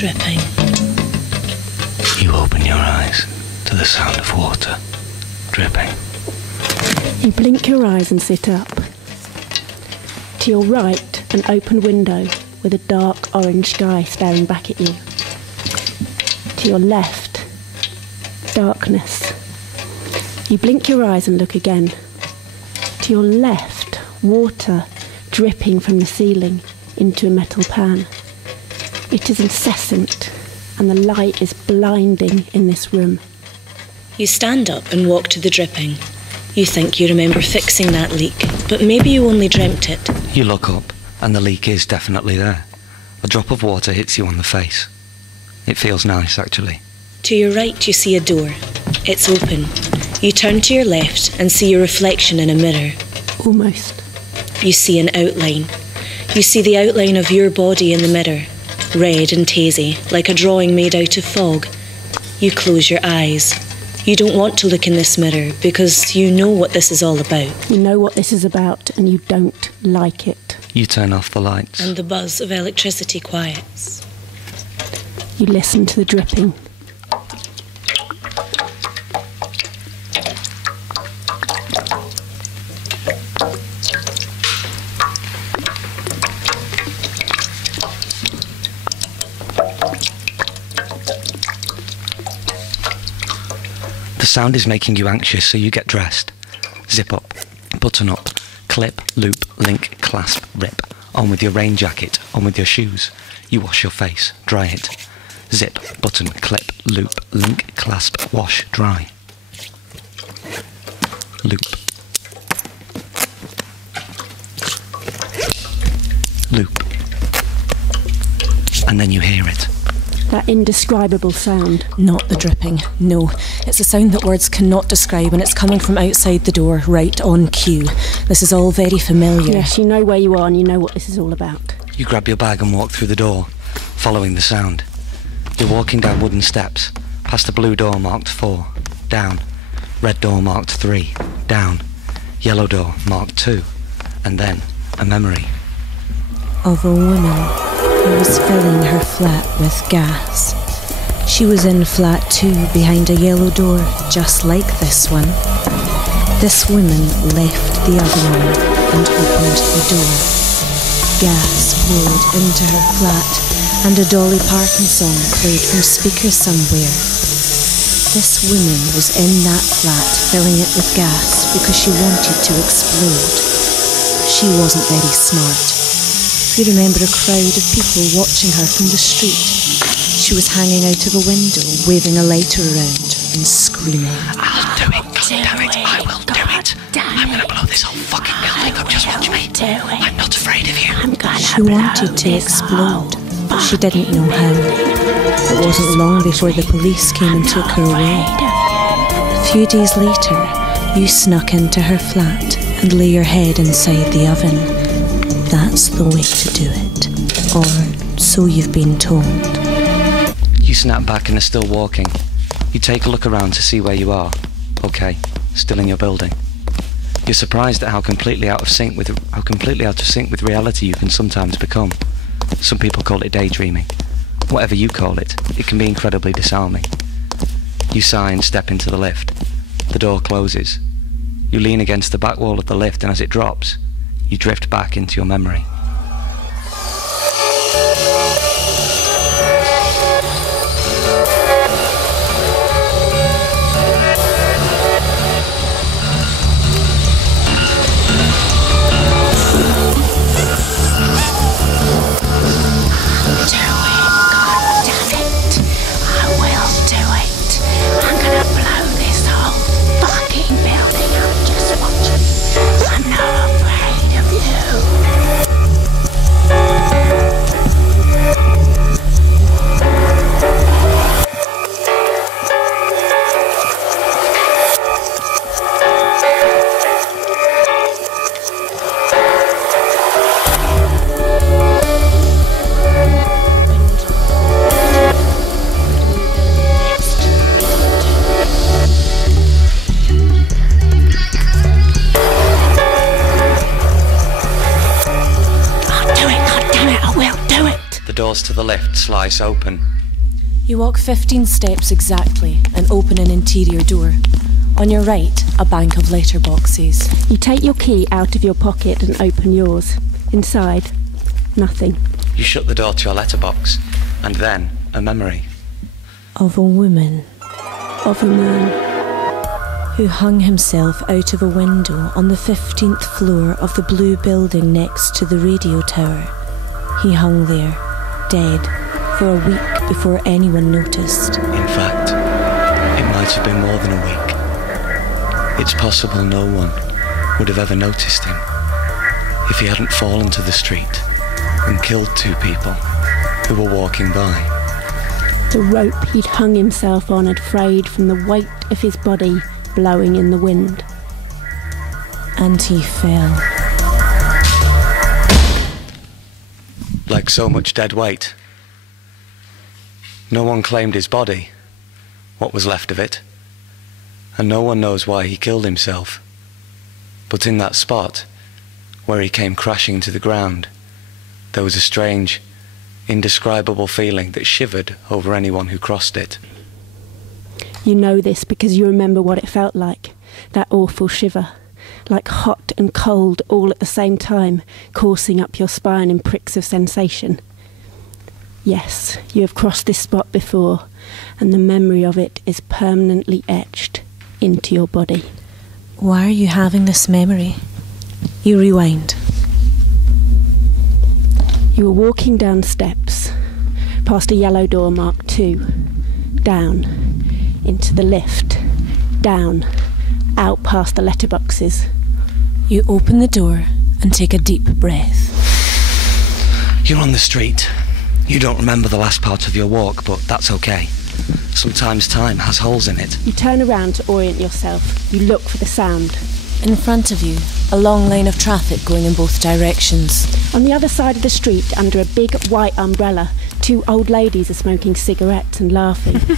dripping. You open your eyes to the sound of water dripping. You blink your eyes and sit up. To your right, an open window with a dark orange sky staring back at you. To your left, darkness. You blink your eyes and look again. To your left, water dripping from the ceiling into a metal pan. It is incessant, and the light is blinding in this room. You stand up and walk to the dripping. You think you remember fixing that leak, but maybe you only dreamt it. You look up, and the leak is definitely there. A drop of water hits you on the face. It feels nice, actually. To your right, you see a door. It's open. You turn to your left and see your reflection in a mirror. Almost. You see an outline. You see the outline of your body in the mirror, red and hazy, like a drawing made out of fog. You close your eyes. You don't want to look in this mirror because you know what this is all about. You know what this is about and you don't like it. You turn off the lights. And the buzz of electricity quiets. You listen to the dripping. The sound is making you anxious, so you get dressed. Zip up, button up, clip, loop, link, clasp, rip. On with your rain jacket, on with your shoes. You wash your face, dry it. Zip, button, clip, loop, link, clasp, wash, dry. Loop. Loop. And then you hear it. That indescribable sound. Not the dripping, no. It's a sound that words cannot describe, and it's coming from outside the door, right on cue. This is all very familiar. Yes, you know where you are and you know what this is all about. You grab your bag and walk through the door, following the sound. You're walking down wooden steps, past a blue door marked 4, down. Red door marked 3, down. Yellow door marked 2, and then a memory. Of a woman who was filling her flat with gas. She was in flat 2 behind a yellow door, just like this one. This woman left the other one and opened the door. Gas poured into her flat, and a Dolly Parton song played from speakers somewhere. This woman was in that flat filling it with gas because she wanted to explode. She wasn't very smart. You remember a crowd of people watching her from the street. She was hanging out of a window, waving a lighter around and screaming. I'll do it, goddammit, I will do it. I'm gonna blow this whole fucking building up, just watch me. I'm not afraid of you. She wanted to explode. She didn't know how. It wasn't long before the police came and took her away. A few days later, you snuck into her flat and lay your head inside the oven. That's the way to do it. Or so you've been told. You snap back and are still walking. You take a look around to see where you are. Okay, still in your building. You're surprised at how completely out of sync with reality you can sometimes become. Some people call it daydreaming. Whatever you call it, it can be incredibly disarming. You sigh and step into the lift. The door closes. You lean against the back wall of the lift, and as it drops, you drift back into your memory. doors to the lift slice open. You walk 15 steps exactly and open an interior door. On your right, a bank of letterboxes. You take your key out of your pocket and open yours. Inside, nothing. You shut the door to your letterbox, and then a memory. Of a woman Of a man. who hung himself out of a window on the 15th floor of the blue building next to the radio tower. He hung there, dead, for a week before anyone noticed. In fact, it might have been more than a week. It's possible no one would have ever noticed him if he hadn't fallen to the street and killed two people who were walking by. The rope he'd hung himself on had frayed from the weight of his body blowing in the wind. And he fell. Like so much dead weight. No one claimed his body, what was left of it, and no one knows why he killed himself. But in that spot, where he came crashing to the ground, there was a strange, indescribable feeling that shivered over anyone who crossed it. You know this because you remember what it felt like, that awful shiver, like hot and cold all at the same time, coursing up your spine in pricks of sensation. Yes, you have crossed this spot before, and the memory of it is permanently etched into your body. Why are you having this memory? You rewind. You were walking down steps, past a yellow door marked 2, down, into the lift, down, out past the letterboxes. You open the door and take a deep breath. You're on the street. You don't remember the last part of your walk, but that's okay. Sometimes time has holes in it. You turn around to orient yourself. You look for the sound. In front of you, a long line of traffic going in both directions. On the other side of the street, under a big white umbrella, 2 old ladies are smoking cigarettes and laughing.